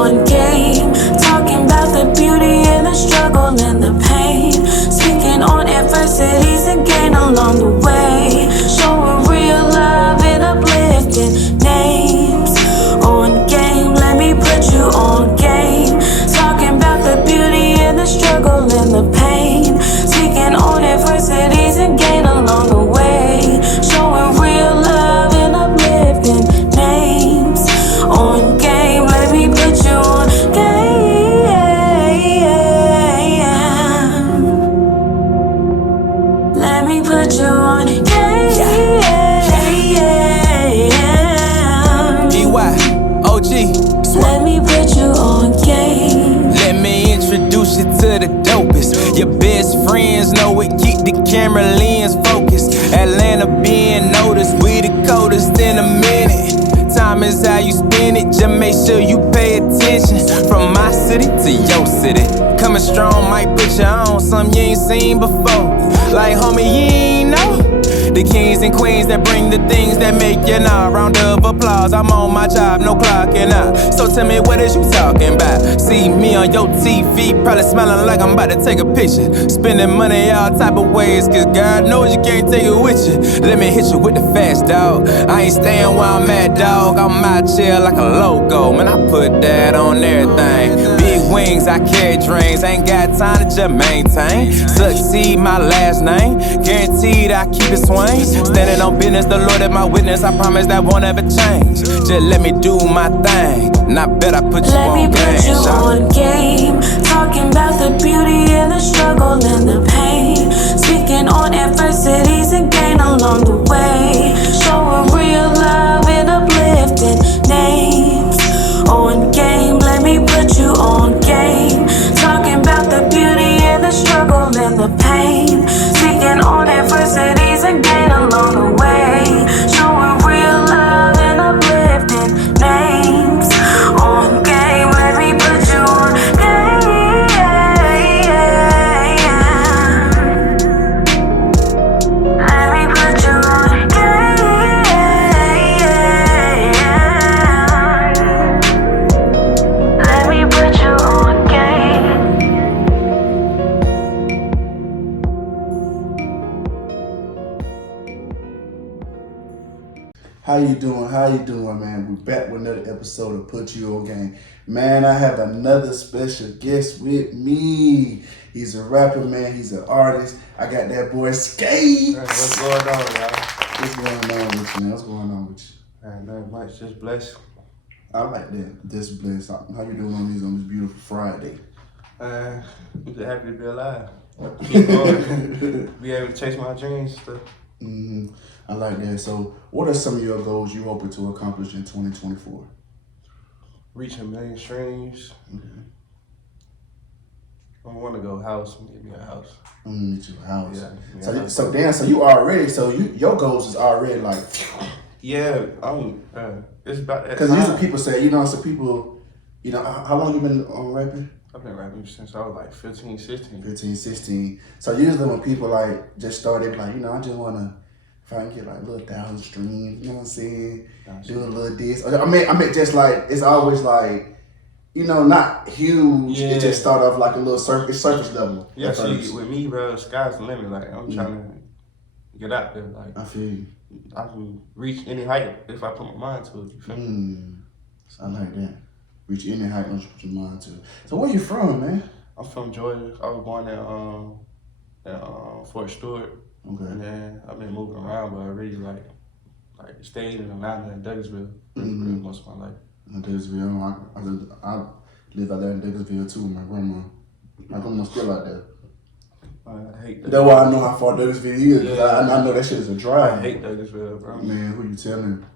on game. Talking about the beauty and the struggle and the pain. Speaking on adversities and gain along the way. Showing real love and uplifting names. On game, let me put you on game. Talking about the beauty and the struggle and the pain. Speaking on adversities and gain along the way. Showing real love and uplifting names. On game, let me put you on game. Let me put you on game. Let me put you on game. Let me introduce you to the dopest. Your best friends know it, keep the camera lens focused. Atlanta being noticed, we the coldest in a minute. Time is how you spend it, just make sure you pay attention. From my city to your city, coming strong might put you on something you ain't seen before. Like homie, you ain't know the kings and queens that bring the things that make you know. Round of applause, I'm on my job, no clocking out. So tell me, what is you talking about? See me on your TV, probably smiling like I'm about to take a picture. Spending money all type of ways, cause God knows you can't take it with you. Let me hit you with the fast, dog. I ain't staying where I'm at, dog. I'm out here like a logo, man, I put that on everything. Big wings, I carry dreams, ain't got time to just maintain. Succeed, my last name, guaranteed I keep it swing. Standing on business, the Lord is my witness. I promise that won't ever change. Just let me do my thing, and I bet I put you Let on me game. put you on game. Talking about the beauty and the struggle and the pain. Speaking on adversities and gain along the way. Showing real love and uplifting names. On game, let me put you on game. Talking about the beauty and the struggle and the pain. Speaking on adversities and gain along the way. Showing real love and uplifting names. On game, let me put you on game. Let me put you on game. Let me put you on game. How you doing? How you doing, man? We're back with another episode of Put You On Game. Man, I have another special guest with me. He's a rapper, man. He's an artist. I got that boy Skate. Hey, what's going on, y'all? What's going on with you, man? What's going on with you? Nothing much, just blessed. I like that. This bliss. How you doing on this beautiful Friday? I'm just happy to be alive. Keep going. Be able to chase my dreams and stuff. I like that. So, what are some of your goals you hoping to accomplish in 2024? Reach 1 million streams. Okay. I want to go house and get me a house. I'm gonna get you a house. Yeah. So you already. So your goals is already like. Yeah, it's about that Because time. usually people say, some people, how long you been on rapping? I've been rapping since I was like 15, 16. 15, 16. So usually when people like just started like, I just want to, if I can get like a little 1,000 streams, you know what I'm saying? Gotcha. Do a little this. I mean just like, it's always like, not huge. Yeah. It just start off like a little surface level. Yeah, at see, first. with me, bro, sky's the limit. Like, I'm trying to get out there. Like, I feel you. I can reach any height if I put my mind to it. You feel me? I like that. Reach any height once you put your mind to it. So where you from, man? I'm from Georgia. I was born at Fort Stewart. Okay. And then I've been moving around, but I really like stayed in Atlanta and Douglasville most of my life. In Douglasville, I live out there in Douglasville too. My grandma's still out there. I hate Douglasville. That's why I know how far Douglasville is. Yeah. I know that shit is a drive. I hate Douglasville, bro. Man, who you telling?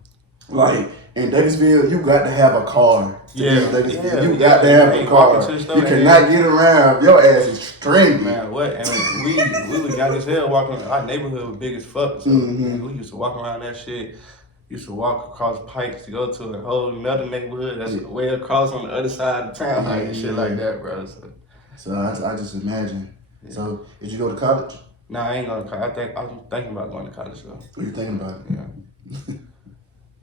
Like in Douglasville, you got to have a car. To be in Douglasville. You got to have a car. You cannot get around. Your ass is stranded. Man, what? And we was young as hell walking. Our neighborhood was big as fuck. So we used to walk around that shit. Used to walk across Pikes to go to a whole another neighborhood that's way across on the other side of town, like shit like that, bro. So I just imagine. Yeah. So did you go to college? Nah, I ain't going to college. I'm thinking about going to college though. What you thinking about? Yeah.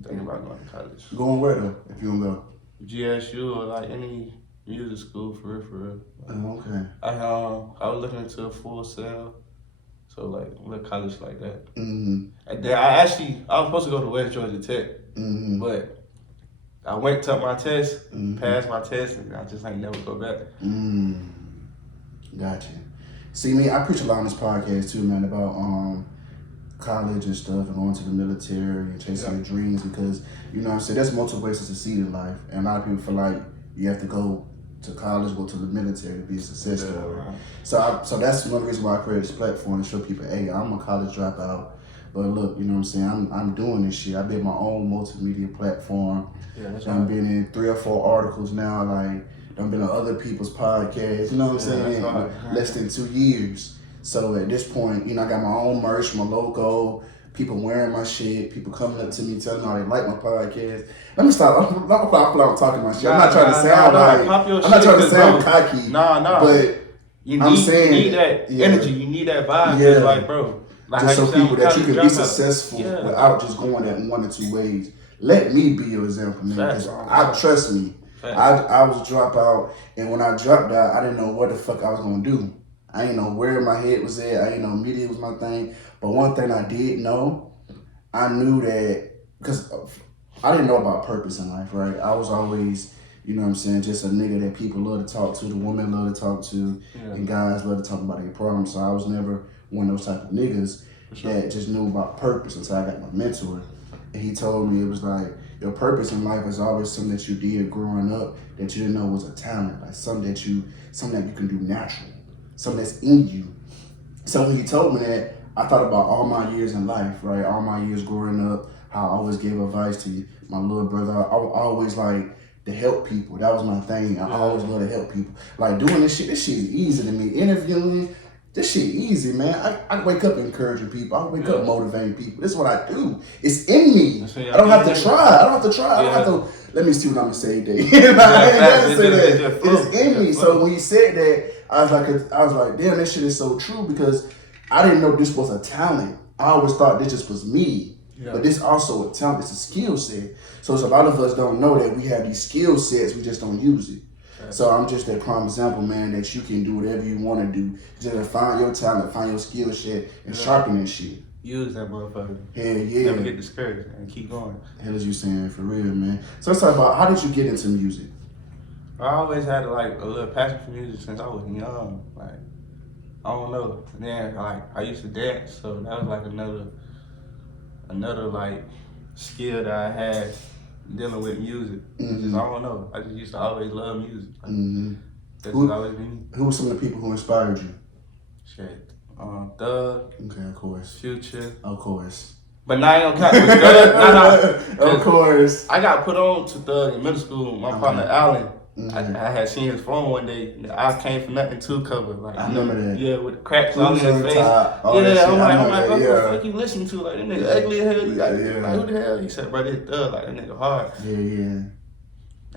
Thinking about going to college. Going where though? If you don't go? GSU or like any music school for real. Oh, okay. I was looking into a Full Sail, so like little college like that. Mm-hmm. And then I was supposed to go to West Georgia Tech, Mm-hmm. but I went, took my test, Mm-hmm. passed my test, and I just ain't never go back. Gotcha. See, me, I preach a lot on this podcast too, man, about college and stuff and going to the military and chasing your dreams because, you know what I'm saying, there's multiple ways to succeed in life. And a lot of people feel like you have to go to college, go to the military to be a success story. Right. So that's one reason why I created this platform to show people, hey, I'm a college dropout. But look, you know what I'm saying? I'm doing this shit. I built my own multimedia platform. I've been in 3 or 4 articles now, like I've been on other people's podcasts, you know what I'm saying? Less than 2 years. So at this point, you know, I got my own merch, my logo, people wearing my shit, people coming up to me telling me how they like my podcast. Let me stop. I'm talking my shit. I'm not trying to sound I'm not trying to sound cocky. But you saying need that energy. You need that vibe. Yeah. It's like, bro, like just so people that you can be successful Yeah. without just going that 1 or 2 ways. Let me be your example, man. Because trust me. I was a dropout, and when I dropped out, I didn't know what the fuck I was gonna do. I didn't know where my head was at. I didn't know media was my thing. But one thing I did know, I knew that, because I didn't know about purpose in life, right? I was always, you know what I'm saying, just a nigga that people love to talk to, the women love to talk to, and guys love to talk about their problems. So I was never one of those type of niggas that just knew about purpose until I got my mentor. And he told me, it was like, your purpose in life is always something that you did growing up that you didn't know was a talent, like something that you can do natural, something that's in you. So when he told me that, I thought about all my years in life, right? All my years growing up, how I always gave advice to my little brother. I always like to help people. That was my thing. I always love to help people. Like doing this shit is easy to me. Interviewing, this shit easy, man. I wake up encouraging people. I wake up motivating people. This is what I do. It's in me. I don't have to try. I don't have to, let me see what I'm going to say today. It's in me. So when he said that, I was like, damn, this shit is so true because I didn't know this was a talent. I always thought this just was me. Yeah. But this also a talent. It's a skill set. So it's a lot of us don't know that we have these skill sets. We just don't use it. So I'm just that prime example, man, that you can do whatever you want to do. Just find your talent, find your skill set, and sharpen that shit. Use that motherfucker. Hell yeah. Never get discouraged and keep going. Hell is you saying, for real, man. So let's talk about, how did you get into music? I always had like a little passion for music since I was young. Like, I don't know. And then I used to dance, so that was like another like skill that I had dealing with music. Just, I don't know. I just used to always love music. Like, that's always been. Who were some of the people who inspired you? Shit. Thug. Okay, of course. Future. Of course. But now I don't count Thug. Of course. I got put on to Thug in middle school. My partner Allen. I had seen his phone one day. I Came from Nothing to cover. Like, I remember that. Yeah, with the cracks all in his face. I'm like, what the fuck you listen to? Like, that nigga ugly as hell. Like, who the hell? He said, bro, this Thug. Like, that nigga hard. Yeah.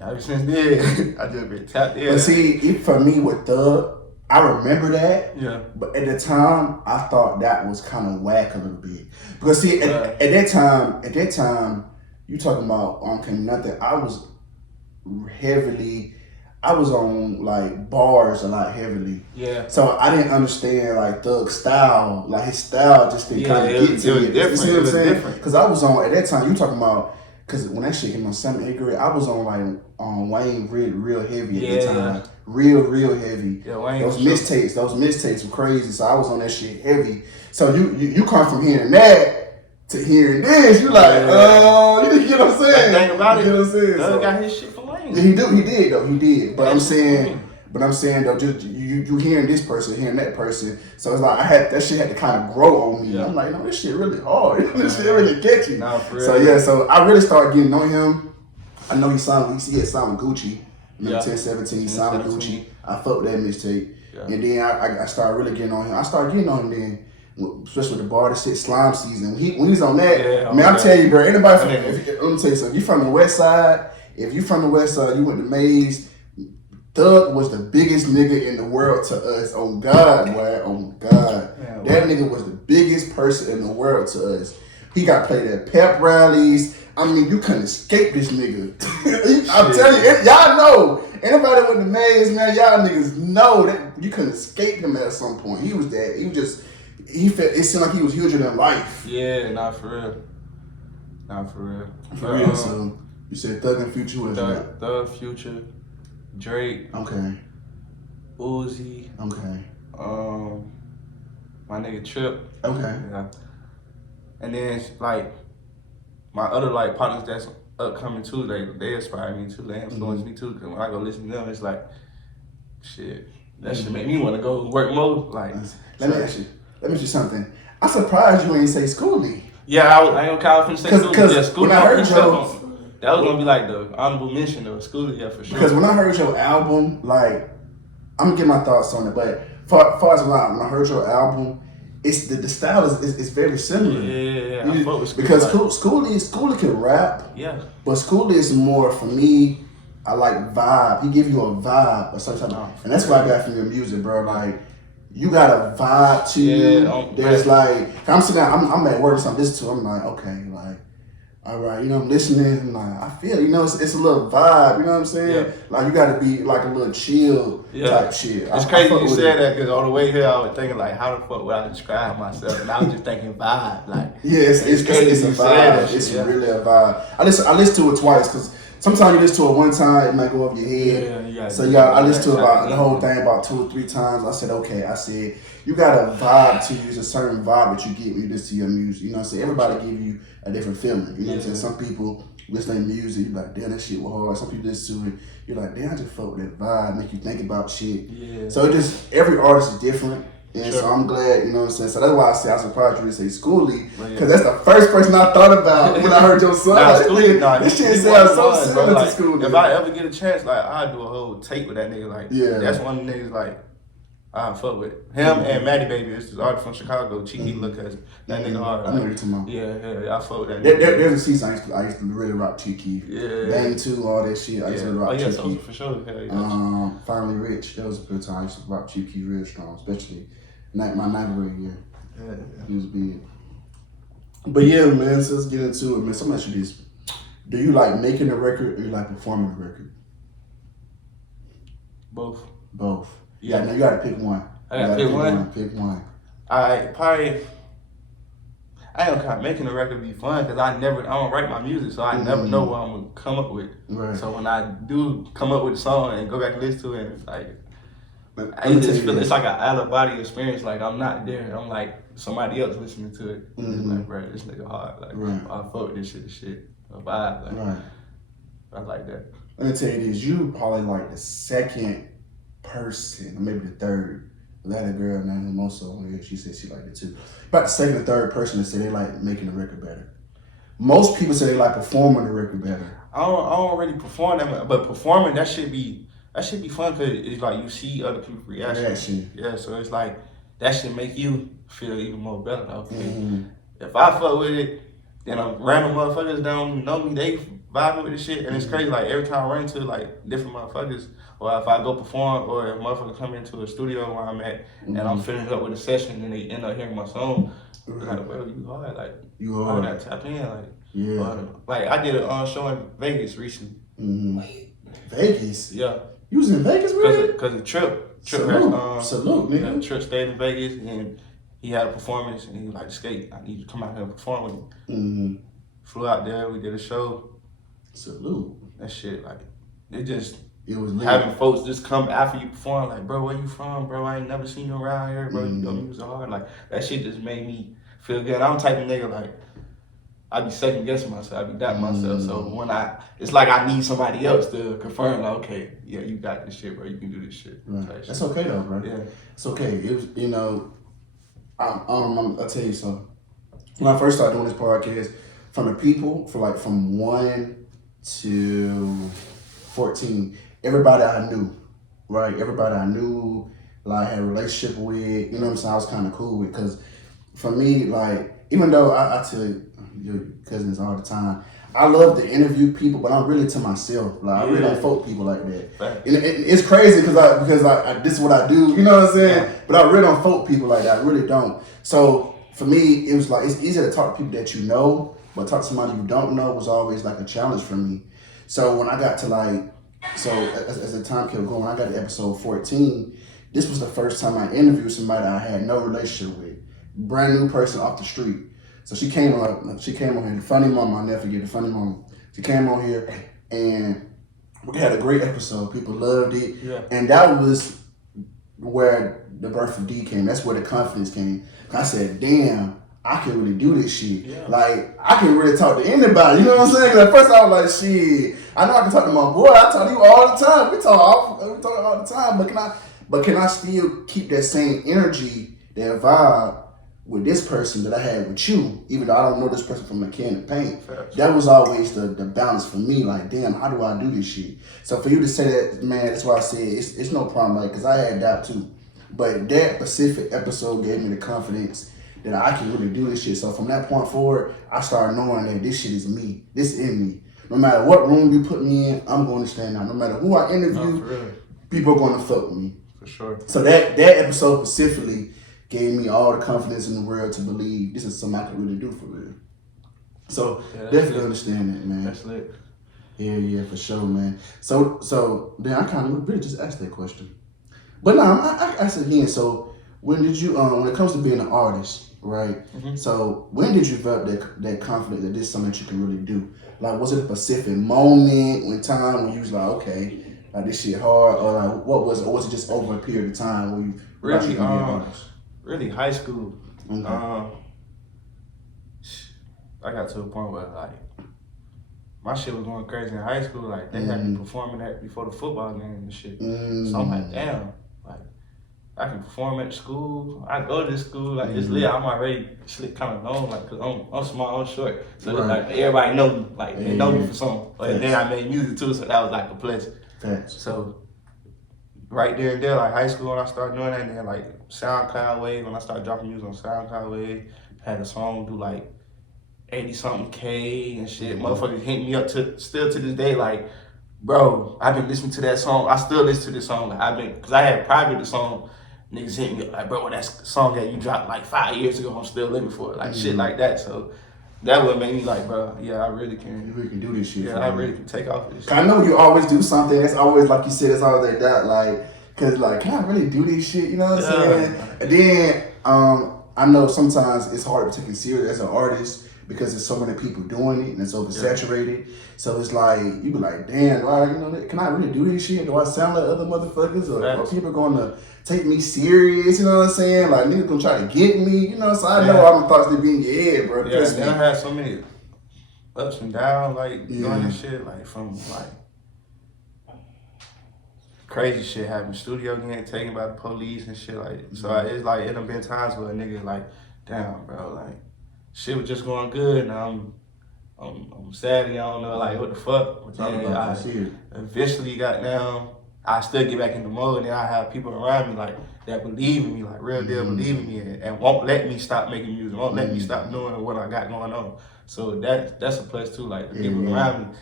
Ever since then, I just been tapped in. But see, for me with Thug, I remember that. Yeah. But at the time, I thought that was kind of whack a little bit. Because see, at that time, you talking about Nothing. I was on like bars a lot heavily. Yeah. So I didn't understand like Thug's style. Like his style just didn't kind of get to me. You see what I'm saying? Because I was on, at that time, you talking about, because when that shit came on 7th, 8th grade, I was on like Wayne real heavy at the time. Real heavy. Yeah, Wayne. Those mixtapes were crazy. So I was on that shit heavy. So you come from hearing that to hearing this, you like, you get what I'm saying? But think about it. You know what I'm saying? Thug got his shit from Wayne. Yeah, he did. But I'm saying though, just you hearing this person, hearing that person, so it's like that shit had to kind of grow on me. Yeah. I'm like, no, this shit really hard. This shit really catchy. Nah, for real. So yeah, so I really started getting on him. I know he had signed with Gucci. 10-17, he signed with Gucci. I fucked with that mixtape. Yeah. And then I started really getting on him. I started getting on him then, especially with the bar, this shit, Slime Season. When he's on that, man, I'm telling you, bro, anybody from, let me tell you something. You from the West Side, if you from the West Side, you went to Maze, Thug was the biggest nigga in the world to us. Oh God, boy. Oh God. That nigga was the biggest person in the world to us. He got played at pep rallies, I mean, you couldn't escape this nigga. I'm telling you, y'all know. Anybody with the maze, man, y'all niggas know that you couldn't escape him at some point. He was that. He felt. It seemed like he was huger than life. Yeah, not for real. Not for real. For real. So you said Thug and Future was that? Thug, Future, Drake. Okay. Uzi. Okay. My nigga Trip. Okay. Yeah. And then like my other like partners that's upcoming too, they inspire me too. They influence me too. Cause when I go listen to them, it's like, shit, that shit make me want to go work more. Like, let me ask you something. I'm surprised you ain't say Schoolie. Yeah, I ain't gonna finna say Schoolie. Yeah, Schoolie. When I heard that was gonna be like the honorable mention of Schoolie, yeah, for sure. Because when I heard your album, like, I'm gonna get my thoughts on it, but far as when I heard your album, it's the style is very similar. Yeah. I fuck with Schoolie. Because Schoolie can rap. Yeah. But Schoolie is more, for me, I like vibe. He give you a vibe or some type of, and that's what I got from your music, bro. Like, you got a vibe to you. There's like, I'm sitting down, I'm at work or something, listen to it, I'm like, okay, like, all right, you know, I'm listening, I'm like, I feel, you know, it's a little vibe, you know what I'm saying? Yeah. Like, you gotta be like a little chill type shit. It's crazy you said that, because on the way here, I was thinking, like, how the fuck would I describe myself? And I was just thinking vibe, like. Yeah, it's a vibe. It's really a vibe. I listen to it twice, because sometimes you listen to it one time, it might go over your head. Yeah. So I listened to it the whole thing about 2 or 3 times. I said, okay, you got a vibe to use, a certain vibe that you get when you listen to your music. You know what I'm saying? Everybody give you a different feeling. You know what I'm saying? Some people listen to music, you like, damn, that shit was hard. Some people listen to it, you're like, damn, I just fuck with that vibe, make you think about shit. Yeah. So every artist is different. And so I'm glad, you know what I'm saying? So that's why I say I surprised you to say Schoolie, because that's the first person I thought about when I heard your song. This shit sounds so similar to Schoolie. If I ever get a chance, like, I'll do a whole tape with that nigga. Like, that's one of the niggas, like, I fuck with him and Maddie Baby. It's this artist from Chicago, Cheeky Look Cousin. That nigga hard. I know you're talking about. Yeah, I fuck with that nigga. There's a season I used to really rock Cheeky. Yeah. Bang 2, all that shit. I used to rock Cheeky. So for sure. Finally Rich. That was a good time. I used to rock Cheeky real strong, especially my 9th grade year. Yeah. He was big. But yeah, man, so let's get into it, man. So much of this. Do you like making a record or you like performing a record? Both. Yeah, now you gotta pick one. I gotta pick one? Pick one. I ain't gonna making a record be fun, because I don't write my music, so I never know what I'm gonna come up with. Right. So when I do come up with a song and go back and listen to it, it's like, I just feel it's like an out of body experience. Like, I'm not there. I'm like somebody else listening to it. It's like, bro, this nigga hard. Like, I fuck with this shit. A vibe. Like, I like that. Let me tell you this. You probably like the second person, or maybe the third. I had a girl named Mimosa on here. She said she liked it too. About the second or third person that said they like making the record better. Most people say they like performing the record better. I don't really perform that, but performing that should be fun, because it's like you see other people's reaction. Yeah, so it's like that should make you feel even more better. If I fuck with it, then random motherfuckers don't know me, they vibing with the shit, and it's crazy. Like, every time I run into like different motherfuckers, or if I go perform, or if motherfuckers come into a studio where I'm at, and I'm finishing up with a session, and they end up hearing my song, like, well, you hard, like, you hard. I gotta tap in, like, like I did a show in Vegas recently. Vegas? Yeah. You was in Vegas, really? Because of Trip. Salute, nigga. Trip stayed in Vegas, and he had a performance, and he was like, skate, I need you to come out here and perform with me. Flew out there, we did a show. Salute. That shit, like, it was having folks just come after you perform, like, bro, where you from, bro? I ain't never seen you around here, bro. You know music hard. Like, that shit just made me feel good. I'm the type of nigga, like, I be second guessing myself, I be doubting myself. So when it's like I need somebody else to confirm, like, okay, yeah, you got this shit, bro. You can do this shit. Right. That's okay though, bro. Yeah, it's okay. It was, you know, I'll tell you something. When I first started doing this podcast, from the people, from 1 to 14, everybody I knew, right? Everybody I knew, like, had a relationship with, you know what I'm saying? I was kind of cool with, because for me, like, even though I tell your cousins all the time, I love to interview people, but I'm really to myself. Like, I really don't fuck people like that. And it's crazy because this is what I do, you know what I'm saying? Yeah. But I really don't fuck people like that. I really don't. So for me, it was like, it's easier to talk to people that you know but talk to somebody you don't know was always like a challenge for me. So when I got to as the time kept going, when I got to episode 14, this was the first time I interviewed somebody I had no relationship with, brand new person off the street. So she came on here, the funny mama, I'll never forget the funny mama. She came on here and we had a great episode. People loved it. Yeah. And that was where the birth of D came. That's where the confidence came. I said, damn, I can really do this shit. Yeah. Like, I can really talk to anybody. You know what I'm saying? 'Cause at first I was like, shit, I know I can talk to my boy. I talk to you all the time. We talk all the time. But can I still keep that same energy, that vibe with this person that I had with you, even though I don't know this person from a can of paint? Facts. That was always the balance for me. Like, damn, how do I do this shit? So for you to say that, man, that's why I said it's no problem, like, because I had doubt too. But that specific episode gave me the confidence that I can really do this shit. So from that point forward, I started knowing that this shit is me. This is in me. No matter what room you put me in, I'm going to stand out. No matter who I interview, people are going to fuck with me. For sure. So that episode specifically gave me all the confidence in the world to believe this is something I can really do for real. So definitely understand that, man. That's lit. Yeah, for sure, man. So then I kind of really just asked that question. But no, I asked it again. So when did you, when it comes to being an artist, right? Mm-hmm. So when did you develop that confidence that this is something that you can really do? Like, was it a specific moment when you was like, okay, like this shit hard, or like what was it? Or was it just over a period of time where you Really, you can be an artist? Really high school. Okay. I got to a point where like my shit was going crazy in high school. Like they had me performing that before the football game and shit. So I'm like, damn, like I can perform at school. I go to this school, like it's lit. I'm already kind of known, like, cause I'm small, I'm short, so Right. like everybody know me, like they know me for something. And then I made music too, so that was like a plus. Thanks. So right there and there, like high school when I started doing that, and then like SoundCloud Wave, when I started dropping music on SoundCloud Wave, had a song do like 80-something K and shit. Motherfuckers hit me up still to this day, like, bro, I've been listening to that song. I still listen to this song. Like cause I had private the song. Niggas hit me up like, bro, that song that you dropped like 5 years ago, I'm still living for it. Like shit like that. So that would make me like, bro, yeah, I really can. You really can do this shit. Yeah, I really can take off this shit. I know you always do something. That's always, like you said, it's always like that. Like, cause like, can I really do this shit? You know what I'm saying? And then I know sometimes it's hard to take it serious as an artist because there's so many people doing it and it's oversaturated. Yeah. So it's like you be like, damn, like, you know, can I really do this shit? Do I sound like other motherfuckers, or are people gonna take me serious? You know what I'm saying? Like niggas gonna try to get me. You know, so I know all the thoughts that be in your head, bro. Yeah, and I had so many ups and downs, like doing this shit, like from like crazy shit happened. Studio getting taken by the police and shit, like so. It's like it done been times where a nigga like, damn, bro, like shit was just going good, and I'm sad, and I don't know like what the fuck. But then I eventually got down. I still get back in the mode, and then I have people around me like that believe in me, like real deal believe in me, and won't let me stop making music, won't let me stop doing what I got going on. So that's a plus too. Like the people around me,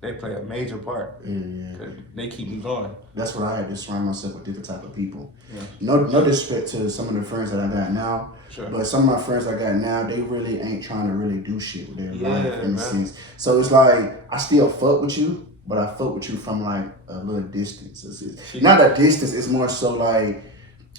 they play a major part. They keep me going. That's what I had to surround myself with, different type of people. Yeah. No disrespect to some of the friends that I got now, sure. But some of my friends I got now, they really ain't trying to really do shit with their life in a sense. So it's like I still fuck with you, but I fuck with you from like a little distance. It's not a distance, it's more so like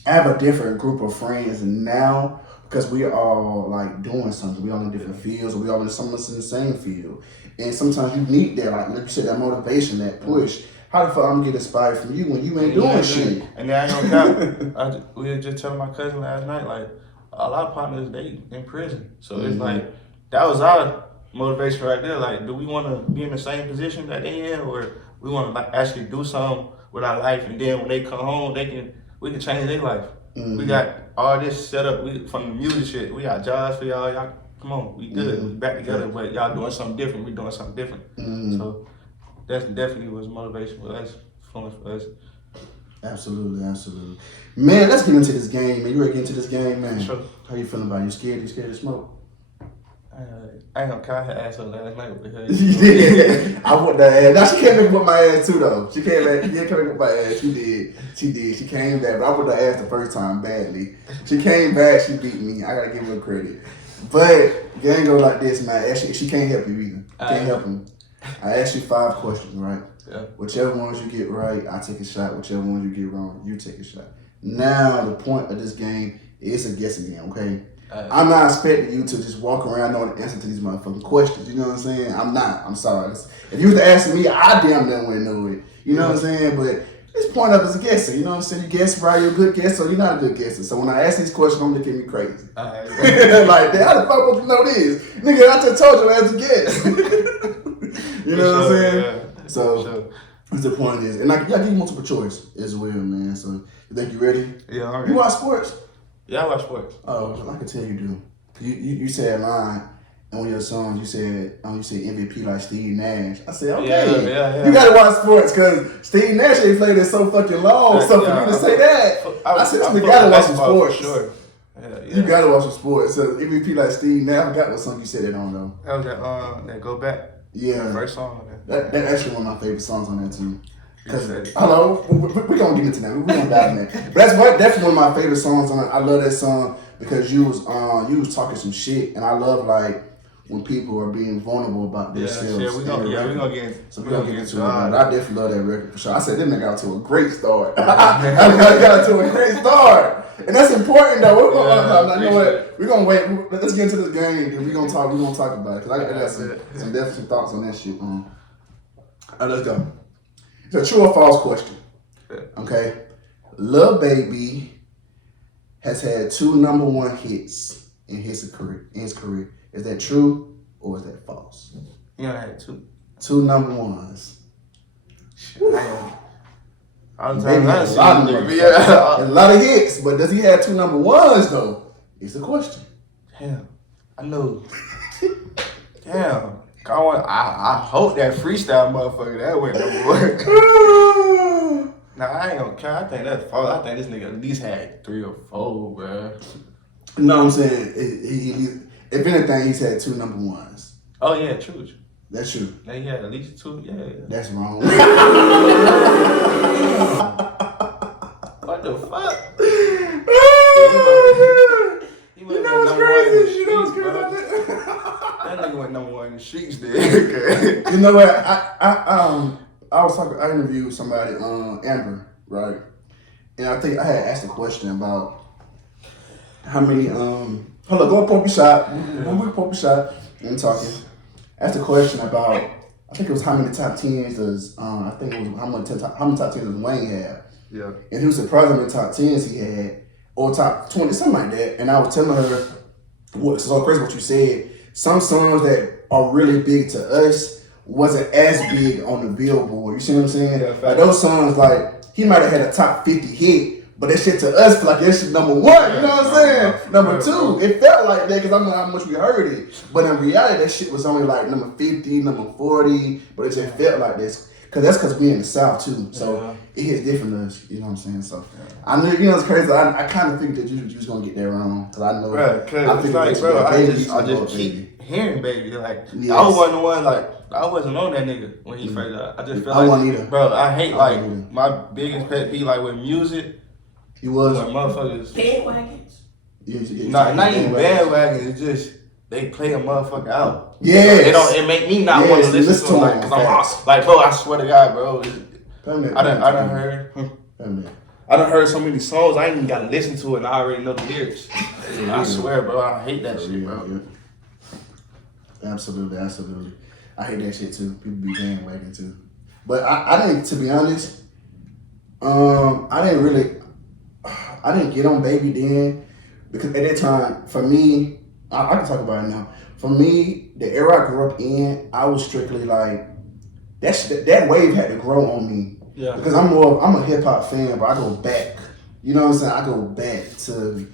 I have a different group of friends now because we are all like doing something. We all in different fields, or we all in some of us in the same field. And sometimes you need that, like you said, that motivation, that push. How the fuck I'm gonna get inspired from you when you ain't doing shit? And then I ain't gonna count. We were just telling my cousin last night, like a lot of partners, they in prison. So it's like that was our motivation right there. Like, do we want to be in the same position that they in, or we want to like actually do something with our life, and then when they come home, we can change their life. We got all this set up from the music shit. We got jobs for y'all. Y'all come on, we good. We back together, but y'all doing something different. We doing something different. So that's definitely was motivation for us, fun for us. Absolutely. Man, let's get into this game, man. You ready to get into this game, man? Sure. How you feeling about it? You scared? You scared to smoke? I ain't gonna call her ass up last night with her. Yeah, I whooped that ass. Now she came back with my ass too, though. She came back with my ass. She did. She came back, but I whooped her ass the first time badly. She came back. She beat me. I gotta give her credit. But game go like this, man. Actually, she can't help you either. Can't help him. I asked you 5 questions, right? Yeah. Whichever ones you get right, I take a shot. Whichever ones you get wrong, you take a shot. Now, the point of this game is a guessing game, okay? I'm not expecting you to just walk around knowing the answer to these motherfucking questions. You know what I'm saying? I'm not. I'm sorry. If you was asking me, I damn near wouldn't know it. You know what I'm saying? But this point up is a guessing. You know what I'm saying? You guess right, you're a good guesser, or you're not a good guesser. So when I ask these questions, don't look at me crazy. Like, how the fuck would you know this? Nigga, I just told you as a guess. You know what I'm saying? Yeah. So, the point is, and I give you multiple choice as well, man. So, you think you ready? Yeah, all right. You watch sports? Yeah, I watch sports. Oh, I can tell you do. You said a line in one of your songs. You said MVP like Steve Nash. I said okay. Yeah. You gotta watch sports because Steve Nash ain't played it so fucking long. So for you to say that, I said you gotta watch some sports. Sure. You gotta watch some sports. So MVP like Steve Nash. I forgot what song you said that on though. That was that Go Back. Yeah. The first song on that actually one of my favorite songs on there too. Cause hello, we're gonna get into that. We're gonna dive in that. But that's one of my favorite songs on it. I love that song because you was talking some shit, and I love like when people are being vulnerable about themselves. Yeah, we're gonna get into so we're gonna get into it. I definitely love that record for sure. I said this nigga got to a great start. I got to a great start, and that's important though. You know what? We're gonna wait. Let's get into this game, and we're gonna talk about it because I got some definite thoughts on that shit. All right, let's go. It's a true or false question. Okay. Lil Baby has had 2 number 1 hits in his career. Is that true or is that false? You know, I had 2. 2 number 1s. I was Baby has a lot of hits, but does he have 2 number 1s though? It's the question. Damn. I know. Damn. I hope that freestyle motherfucker that went number 1. Nah, I ain't gonna care. I think that's false. I think this nigga at least had 3 or 4, bro. No, I'm saying if anything, he's had 2 number 1s. Oh yeah, true. That's true. Now he had at least 2. Yeah. That's wrong. What the fuck? You know what's crazy? You know what's crazy? That nigga went number 1 in the streets there. You know what? I interviewed somebody, Amber, right? And I think I had asked a question about how many, hold on, go pump your shot. When we pump your shot, I'm talking. Asked a question about, I think it was how many top 10s does, I think it was how many top 10s does Wayne have? Yeah. And he was surprised how many top 10s he had, or top 20, something like that. And I was telling her, what's so crazy what you said, some songs that are really big to us wasn't as big on the Billboard. You see what I'm saying? Yeah, like those songs, like he might have had a top 50 hit, but that shit to us feel like that shit number 1. You know what I'm saying? Number 2, it felt like that because I know how much we heard it. But in reality, that shit was only like number 50, number 40, but it just felt like this. Because we in the South too, so it hits different to us, you know what I'm saying? So I knew, you know, it's crazy. I kind of figured that you was gonna get that wrong, because I know. Right, I like, bro, I just keep hearing Baby. Like, yes. I wasn't the one, like, I wasn't on that nigga when he first out. I just feel like, wasn't either. Bro, I hate, like, my biggest pet peeve, like, with music. He was. Like, motherfuckers. Bandwagons? Not even bandwagons, it's just, they play a motherfucker out. Yeah. It make me not want to listen to him. Like, cause I'm awesome. Like, bro, I swear to God, bro. I done heard so many songs, I ain't even gotta listen to it and I already know the lyrics. I swear, bro, I hate that shit, bro. Yeah. Absolutely. I hate that shit too. People be bandwagon too. But I didn't, to be honest, I didn't get on Baby then, because at that time, for me, I can talk about it now. For me, the era I grew up in, I was strictly like, that wave had to grow on me. Yeah. Because I'm a hip hop fan, but I go back. You know what I'm saying? I go back to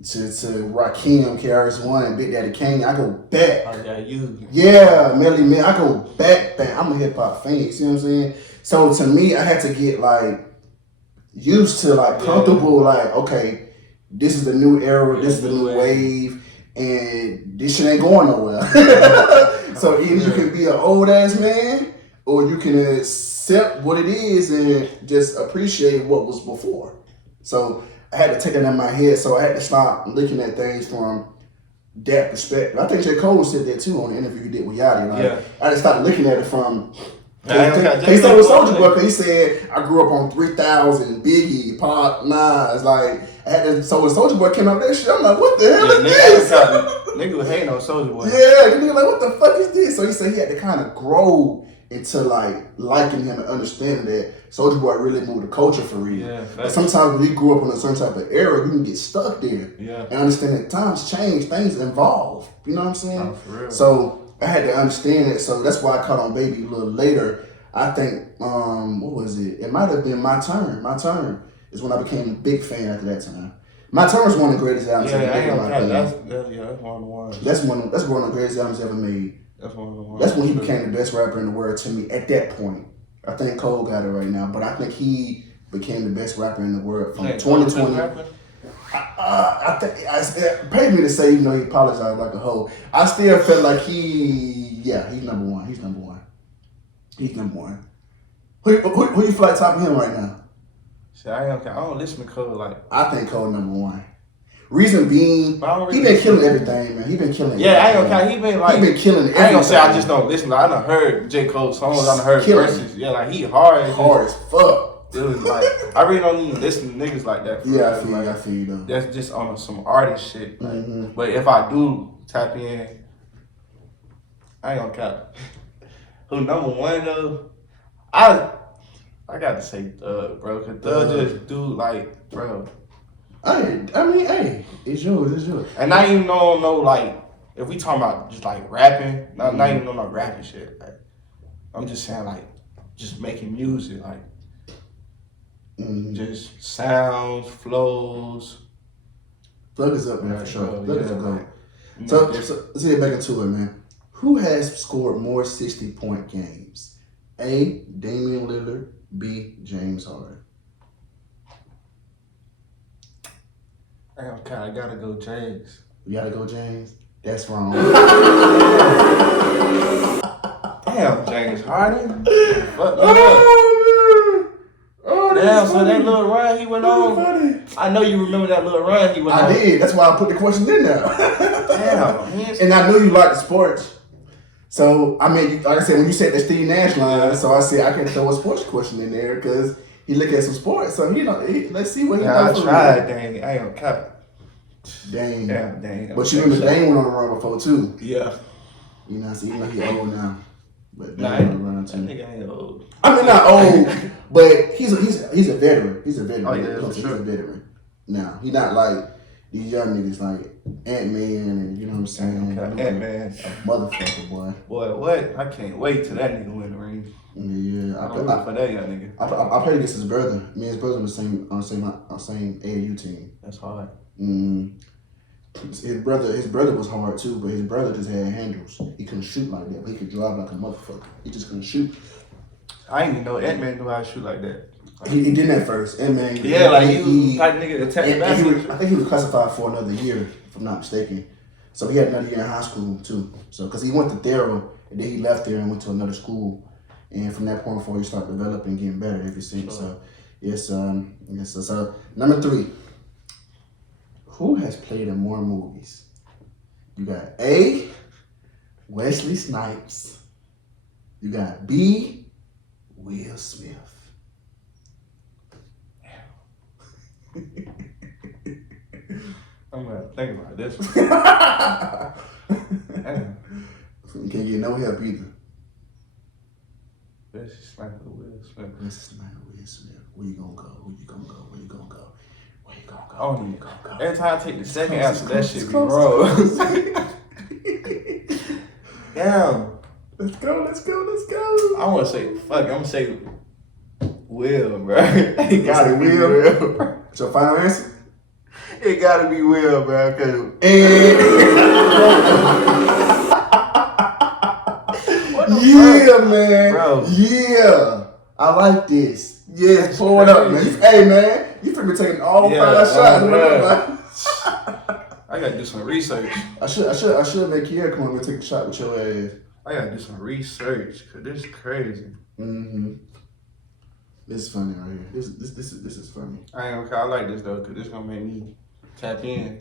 Rakim, KRS-One, and Big Daddy Kane. I go back. Oh, yeah, you. Yeah, Melly Man. I go back. I'm a hip hop fan. You see what I'm saying? So to me, I had to get like used to, like, comfortable. Like, okay, this is the new era. This is the new wave. And this shit ain't going nowhere. So either you can be an old ass man, or you can accept what it is and just appreciate what was before. So I had to take that in my head. So I had to stop looking at things from that perspective. I think J. Cole said that too on the interview he did with Yachty. Like, Yeah. I just started looking at it from. He J. said with Cole, Soulja Boy, 'cause he said I grew up on 3000, Biggie, Pop, Nas. Like, I had to, so when Soulja Boy came out with that shit, I'm like, what the hell is this? Nigga was hating on Soulja Boy. Yeah, nigga like, what the fuck is this? So he said he had to kind of grow into like liking him and understanding that Soulja Boy really moved the culture for real. Yeah, but sometimes when you grew up in a certain type of era, you can get stuck there. Yeah. And understand that times change, things evolve. You know what I'm saying? Oh, for real. So I had to understand it. So that's why I caught on Baby a little later. I think, what was it? It might have been My Turn. My Turn is when I became a big fan after that time. My Turn was one of the greatest albums ever made. That's one of the ones. That's one of the greatest albums ever made. That's one of the ones. That's when he became the best rapper in the world to me at that point. I think Cole got it right now, but I think he became the best rapper in the world from 2020. I think it paid me to say, even though he apologized like a hoe, I still felt like he's number one. He's number one. He's number one. Who you feel like topping him right now? See, I don't listen to Cole like. I think Cole number one. Reason being, he been killing everything, man. He been killing. Yeah, I ain't gonna count. He been killing everything. I ain't gonna say I just don't listen. I done heard J. Cole songs. I done heard verses. Yeah, like he hard as fuck. Dude, like I really don't even listen to niggas like that. Yeah, I feel you though. That's just on some artist shit. Like, but if I do tap in, I ain't gonna cap. Who number one though? I got to say Thug, bro. Cause Thug just do like, bro. I mean, hey, it's yours. And I even know like if we talking about just like rapping, not even know no rapping shit. Like, I'm just saying like just making music, like just sounds, flows. Thug is up, man, for sure. Thug is up, man. So let's get back into it, man. Who has scored more 60-point games? A. Damian Lillard. B. James Harden. Damn, I gotta go James. You gotta go James? That's wrong. Damn, James Harden. Oh, damn, so that little run he went on. Funny. I know you remember that little run he went on. I did. That's why I put the question in there. Damn. And I knew you liked the sports. So, I mean, like I said, when you said the Steve Nash line, so I said I can throw a sports question in there because he look at some sports. So, let's see what he does. I tried, dang. I ain't gonna cut. Dang. Dang. But you remember Dane went on the run before, too. Yeah. You know, so even though he old now. But Dane I on the run, too. I think I ain't old. I mean, not old, but he's a veteran. He's a veteran. Oh, yeah, He's sure. a veteran. Now, he's not like these young niggas like Ant-Man and you know what I'm saying? Ant-Man. A motherfucker, boy. Boy, what? I can't wait till that nigga win the ring. Yeah, I'm rooting for that young nigga. I played against his brother. Me and his brother on the same AAU team. That's hard. His brother was hard too, but his brother just had handles. He couldn't shoot like that, but he could drive like a motherfucker. He just couldn't shoot. I didn't even know Ant-Man knew how to shoot like that. He did that first. Ant-Man. Yeah, like he type nigga attack the basket. I think he was classified for another year, if I'm not mistaken. So he had another year in high school too. So because he went to Thero and then he left there and went to another school, and from that point forward he started developing and getting better ever since. So yes. So number 3. Who has played in more movies? You got A. Wesley Snipes. You got B. Will Smith. I'm gonna think about this one. You can't get no help either. Wesley Snipes, Will Smith. Wesley Snipes, Will Smith. Where you gonna go? Where you gonna go? Where you gonna go? Where you gonna go? Oh, Where you gonna go? Every time I take the second answer, that shit be close. wrong. Damn. Let's go. I wanna say, fuck, I'm gonna say Will, bro. It gotta be Will. Will, bro. It's your final answer? It gotta be Will, bro. Yeah, man. Bro. Yeah. I like this. Yeah, pour it up, man. Hey, man. You finna be taking all 5 shots. I gotta do some research. I should make Kiera come over and take a shot with your ass. I gotta do some research, cause this is crazy. This is funny right here. This is funny. I like this though, cause this gonna make me tap in.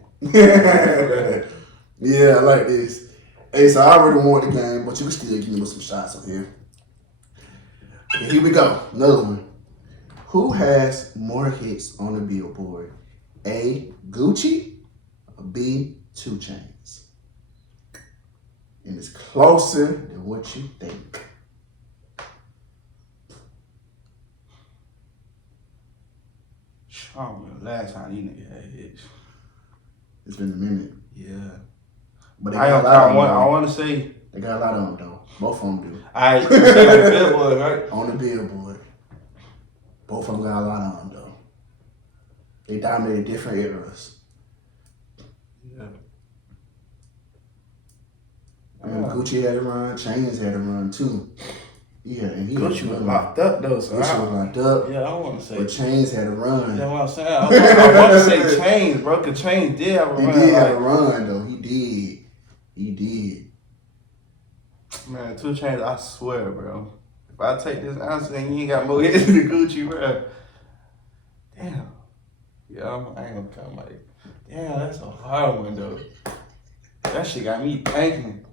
Yeah, I like this. Hey, so I already won the game, but you can still give me some shots up here. Okay, here we go. Another one. Who has more hits on the Billboard? A. Gucci, or B. 2 Chainz? And it's closer than what you think. I don't remember the last time these niggas had hits. It's been a minute. Yeah. But they I got a lot of them, want to say. They got a lot of them, though. Both of them do. I say like a Billboard, right? On the Billboard. Both of them got a lot of them, though. They dominated different eras. Yeah. I mean, Gucci had a run, Chainz had a run, too. Yeah, and he Gucci was locked up, though. So Gucci was locked up. Yeah, I don't want to say. But Chainz had a run. That's what I'm saying. I want to say Chainz, bro, because Chainz did have a run. He did have a run, though. He did. He did. Man, 2 Chainz, I swear, bro. If I take this answer, then you ain't got more hits than Gucci, bro. Damn. Yeah, I ain't gonna come like, damn, that's a hard one, though. That shit got me thinking.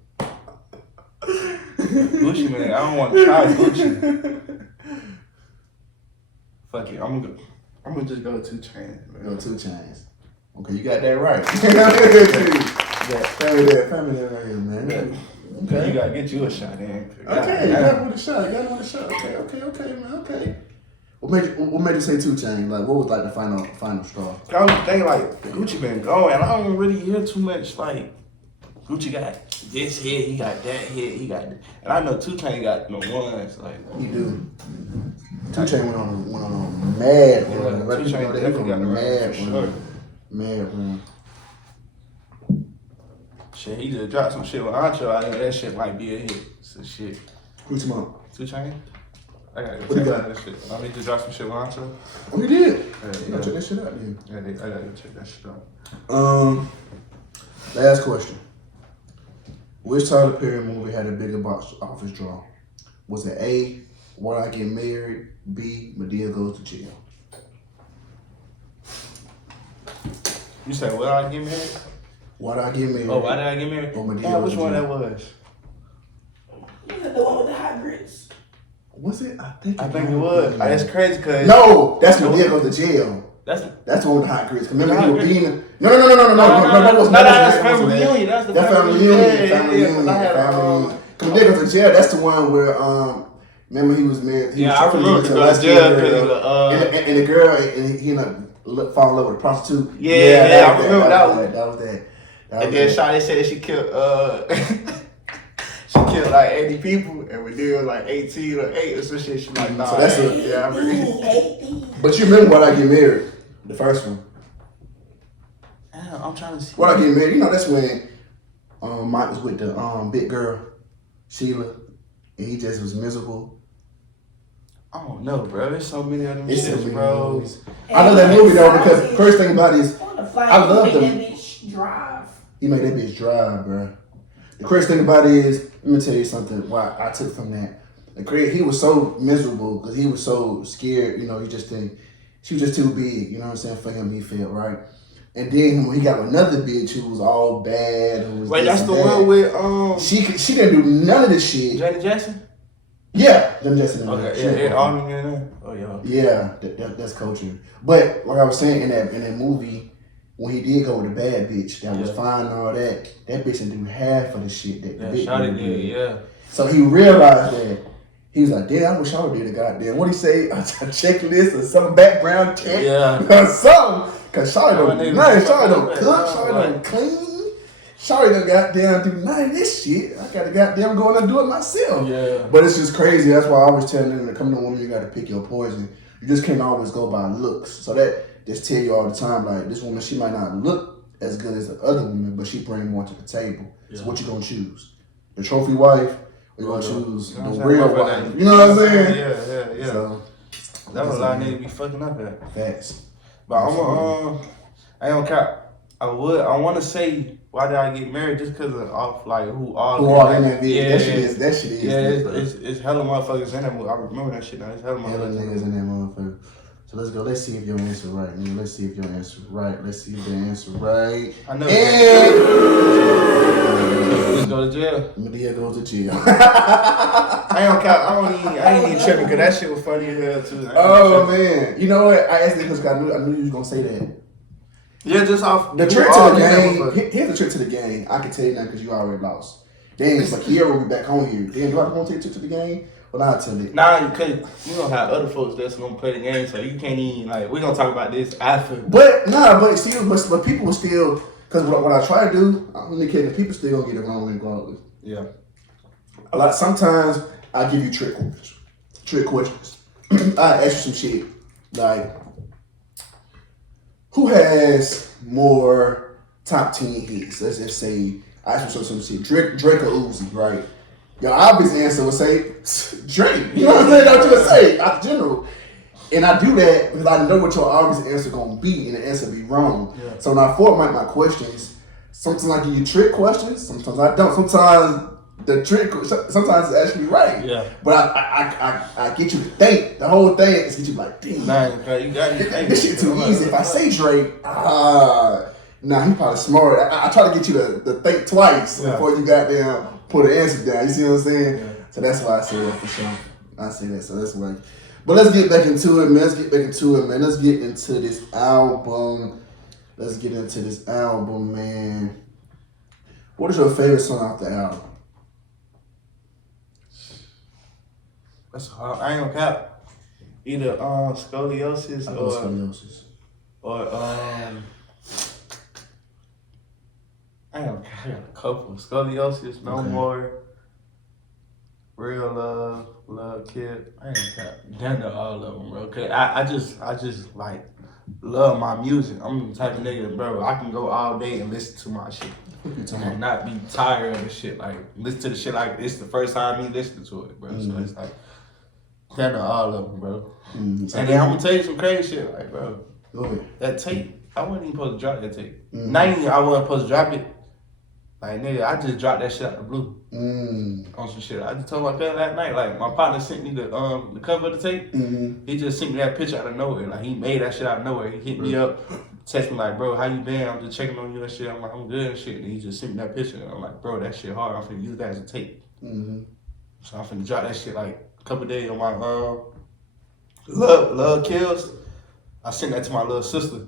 Gucci, man, I don't want to try Gucci. Fuck it, I'm gonna just go 2 Chainz, man. Go 2 Chainz. Okay, you got that right. Family that right here, man. Yeah. Okay. You gotta get you a shot in. Okay, you got one a shot. Okay, man. Okay. What made you say 2 Chainz? Like, what was like the final straw? I was thinking like Gucci been going. I don't really hear too much like Gucci got this hit, he got that hit, he got that. And I know 2 Chainz got no ones like. He do. 2 Chainz went on a mad run. Yeah, 2 Chainz definitely got the mad run, run. sure. Mad run. Shit, he just dropped some shit with Ancho out there. That shit might be a hit. So shit. Who's tomorrow? 2 Chainz? I gotta What you go got? check that shit. I need to drop some shit with Ancho. Oh, he did. Yeah. You gotta check that shit out, then. Yeah, I gotta go check that shit out. Last question. Which Tyler Perry movie had a bigger box office draw? Was it A, Why I Get Married, B, Madea Goes to Jail? You said, will I get married? Why Did I Get Married? Oh, why did I get married? Oh, Madea Yeah, Goes which to one Jail. that was? The one with the hot grits. Was it? I think it was. That's crazy, cause No, that's Madea Goes to Jail. that's That's the one with the hot grits. Remember Hot he was grits? being no, that wasn't that's that. family reunion. That's the That family reunion. reunion. Family Yeah, reunion. I had, Family reunion. Cause Madea Goes to Jail. That's the one where remember he was married. Yeah, I remember to the a jail girl, and the girl, and he fall in love with a prostitute. Yeah, I remember that one. That was that. And then Shawty said she killed she killed like 80 people and we did like 18 or 8 or some shit. She like, nah. So that's yeah, I remember. But you remember When I Get Married, the first one. Damn, I'm trying to see. When I Get Married, that's when Mike was with the big girl, Sheila, and he just was miserable. I don't know, bro. There's so many of them It's so shits, many bro. movies. I know that movie though because first thing about it is I love them. That bitch drive. He made that bitch drive, bro. The crazy thing about it is, let me tell you something. Why I took from that. He was so miserable because he was so scared. He just didn't. She was just too big. You know what I'm saying? For him, he felt right. And then when he got another bitch who was all bad, who was Wait, this that's and the that, one with She didn't do none of this shit. Janet Jackson? Yeah, them Jackson. Okay, all of them in there. Oh yeah. Yeah, that's culture. But like I was saying in that movie, when he did go with the bad bitch that was fine and all that bitch didn't do half of the shit that the big Shawty dude did, yeah. So he realized that he was like, damn, I wish I would did a goddamn. What he say? A checklist or some background check or something. Cause Shawty don't do nothing. Shawty don't cook. Shawty don't clean. Shawty done goddamn do none of this shit. I gotta goddamn go in and do it myself. Yeah. But it's just crazy. That's why I always tell them to come to a woman, you gotta pick your poison. You just can't always go by looks. So that just tell you all the time, like this woman, she might not look as good as the other woman, but she bring more to the table. Yeah. So what you gonna choose? The trophy wife, or you gonna choose the real wife? You know what I'm saying? Yeah. So that was a lot of niggas be fucking up at. Facts. But I don't cap. I want to say, why did I get married? Just because of like who all in that video. That shit is. Yeah, it's hella motherfuckers in that movie. I remember that shit now. It's hella niggas in that motherfucker. So let's go. Let's see if your answer right, nigga. Let's see if your answer right. Let's see if the answer right. I know. Just go to jail. Medea goes to jail. I ain't cap. I ain't even tripping because that shit was funny as hell too. Oh man, you know what? I asked you because I knew you was gonna say that. Yeah, just off The trick to the game. Here's the trick to the game. I can tell you now because you already lost. Then it's like Kiera will be back home here. Then do I want to take a trick to the game? Well, I'll tell it. Nah, you can't. You don't have other folks that's gonna play the game, so you can't even like. We gonna talk about this after. But people will still because what I try to do, I'm gonna care that people still gonna get it wrong regardless. Yeah. Sometimes I give you trick questions. I ask you some shit like, who has more top 10 hits? Let's just say I ask you some shit. Drake or Uzi, right? Your obvious answer would say Drake. You know what I'm saying? That's what you would say out general. And I do that because I know what your obvious answer gonna be, and the answer be wrong. Yeah. So when I format my questions, sometimes I give you trick questions, sometimes I don't. Sometimes the trick, sometimes it's actually right. Yeah. But I get you to think. The whole thing is get you like, damn, Nah, you got it. this shit too easy. If I say Drake, he probably smart. I try to get you to think twice before you got down, put an answer down. You see what I'm saying? Yeah. So that's why I say that for sure. I say that. So that's why. But let's get back into it, man. Let's get into this album. Man. What is your favorite song off the album? That's hard. I ain't gonna cap. Either scoliosis or I got a couple. Scoliosis, No More, Real Love Kid. I ain't gonna cap. Damn near all of them, bro. Cause I just like love my music. I'm the type of nigga, bro. I can go all day and listen to my shit and not be tired of the shit. Like listen to the shit like it's the first time me listening to it, bro. Mm-hmm. So it's like damn near all of them, bro. Mm-hmm. And then I'm gonna tell you some crazy shit, like bro. That tape, I wasn't even supposed to drop that tape. Mm-hmm. Not even I wasn't supposed to drop it. Like nigga, I just dropped that shit out the blue on some shit. I just told my cousin that night. Like my partner sent me the cover of the tape. Mm-hmm. He just sent me that picture out of nowhere. Like he made that shit out of nowhere. He hit me up, text me like, bro, how you been? I'm just checking on you and shit. I'm like, I'm good and shit. And he just sent me that picture. And I'm like, bro, that shit hard. I'm finna use that as a tape. Mm-hmm. So I'm finna drop that shit like a couple days on my Love Kills. I sent that to my little sister.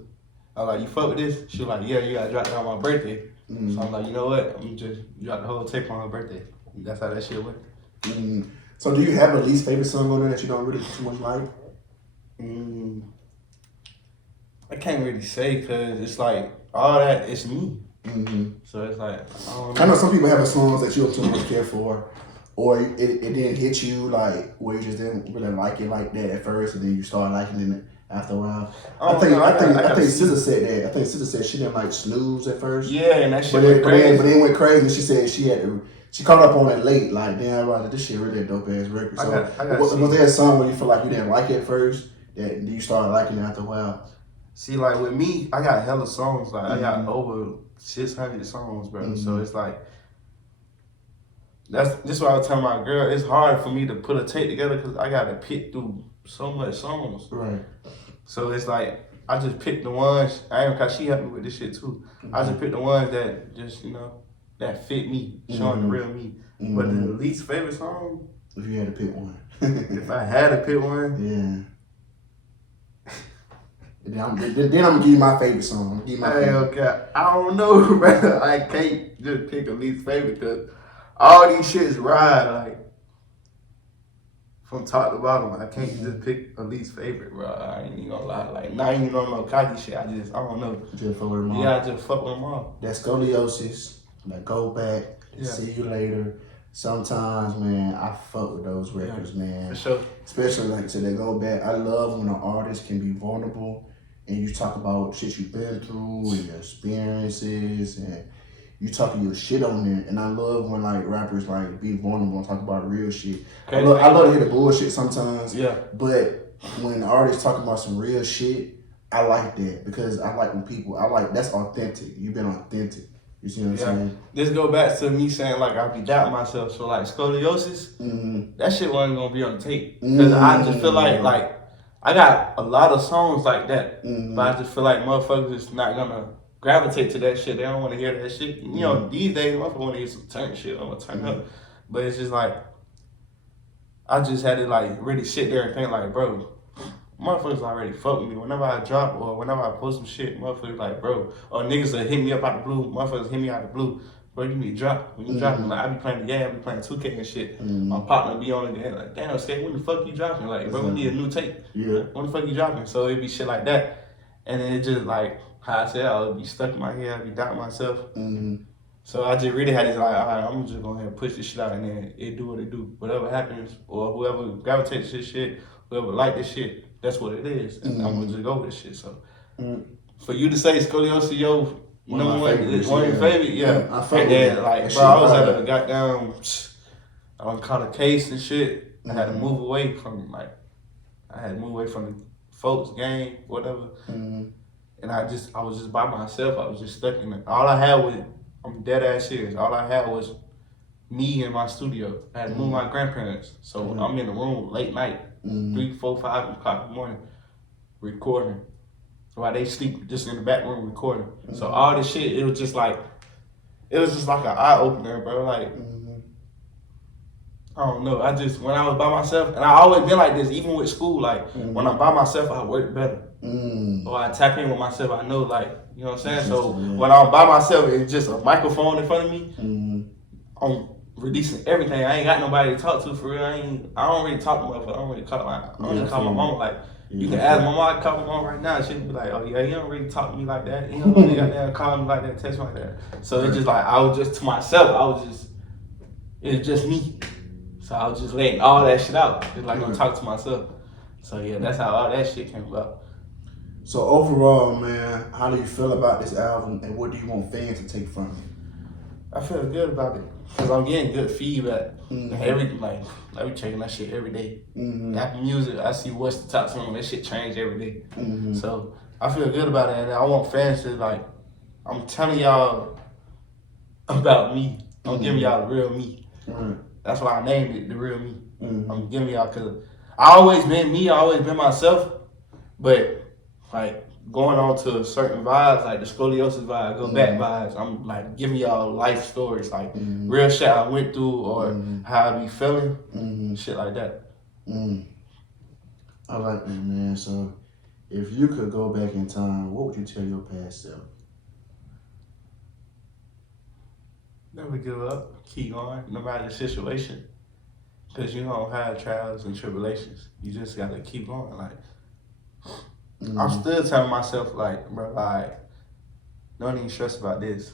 I was like, you fuck with this? She was like, yeah, you gotta drop that on my birthday. Mm-hmm. So I'm like, you know what? I'm just drop the whole tape on her birthday. That's how that shit went. Mm-hmm. So do you have a least favorite song on there that you don't really too much like? I can't really say because it's like all that it's me. Mm-hmm. So it's like I know some people have songs that you don't too much care for, or it didn't hit you like where you just didn't really like it like that at first, and then you start liking it after a while. I think SZA said that. I think SZA said she didn't like Snooze at first. Yeah, and that shit went crazy. But then went crazy. And she said she caught up on it late. Like damn, right, this shit really a dope ass record. So was there a song where you feel like you didn't like it at first that you started liking it after a while? See, like with me, I got hella songs. Like I got over 600 songs, bro. Mm-hmm. So it's like this what I was telling my girl. It's hard for me to put a tape together because I gotta pick through so much songs. Right. So it's like I just picked the ones. Cause she helped me with this shit too. Mm-hmm. I just picked the ones that just that fit me, showing the real me. Mm-hmm. But the least favorite song. If you had to pick one. If I had to pick one. Yeah. Then I'm gonna give you my favorite song. Okay. I don't know, bro. I can't just pick a least favorite because all these shits ride like from top to bottom. I can't just pick a least favorite, bro. I ain't even gonna lie. Like not even on no cocky shit. I don't know. Just fuck with them all. Yeah, I just fuck with them all. That Scoliosis, that Go Back, See You Later. Sometimes, man, I fuck with those records, man. For sure. Especially like to that Go Back. I love when an artist can be vulnerable and you talk about shit you've been through and your experiences and you talking your shit on there. And I love when like rappers like be vulnerable and talk about real shit. I love to hear the bullshit sometimes. Yeah. But when artists talking about some real shit, I like that because I like when that's authentic. You've been authentic. You see what I'm saying? This go back to me saying like I be doubting myself. So like Scoliosis, that shit wasn't gonna be on the tape. Cause I just feel like I got a lot of songs like that, but I just feel like motherfuckers is not gonna gravitate to that shit. They don't want to hear that shit. You know, these days, motherfuckers want to hear some turn shit. I'm gonna turn up. But it's just like, I just had to like really sit there and think like, bro, motherfuckers already fuck with me. Whenever I drop or whenever I post some shit, motherfuckers like, bro, or niggas that hit me up out the blue, motherfuckers hit me out the blue. Bro, you need to drop. When you dropping, like, I be playing the game, I be playing 2K and shit. My partner be on the game, like, damn, Skate, when the fuck you dropping? Like, bro, we need a new tape. Yeah. When the fuck you dropping? So it be shit like that. And then it just like, how I said, I would be stuck in my head, I be doubting myself. So I just really had this like, all right, I'm just going to push this shit out and then it do what it do. Whatever happens, or whoever gravitates to this shit, whoever like this shit, that's what it is. And I'm going to just go with this shit. So for you to say scoliosis, yo, one of your favorite, yeah. I felt and then, like, bro, I was at a goddamn, I caught a case and shit. I had to move away from, like, the folks' game, whatever. And I was just by myself. I was just stuck in it. All I had was, I'm dead ass serious. All I had was me in my studio. I had to move my grandparents. So I'm in the room late night, 3, 4, 5 o'clock in the morning, recording. While they sleep just in the back room recording. So all this shit, it was just like an eye opener, bro. Like, I don't know. When I was by myself, and I always been like this, even with school, like, when I'm by myself, I work better. Or I tap in with myself, I know, like, you know what I'm saying? So when I'm by myself, it's just a microphone in front of me. I'm releasing everything. I ain't got nobody to talk to for real. I don't really talk to motherfuckers. I don't really call my mom. Like, you can ask my mom, I call my mom right now, she'll be like, oh yeah, you don't really talk to me like that. You don't really goddamn call me like that, text me like that. So it's just like, I was just to myself, it was just me. So I was just letting all that shit out. Just like I'm talking to myself. So yeah, that's how all that shit came about. So overall, man, how do you feel about this album and what do you want fans to take from it? I feel good about it because I'm getting good feedback. I be checking that shit every day. Apple Music, I see what's the top song. That shit change every day. So I feel good about it, and I want fans to like. I'm telling y'all about me. I'm giving y'all the real me. That's why I named it the real me. I'm giving y'all because I always been me. I always been myself, but like. Going on to certain vibes, like the scoliosis vibe, go back vibes. I'm like giving y'all life stories, like real shit I went through or how I be feeling, shit like that. I like that, man. So if you could go back in time, what would you tell your past self? Never give up, keep going, no matter the situation. Because you don't have trials and tribulations. You just gotta keep going, like. I'm still telling myself, like, bro, like, don't even stress about this.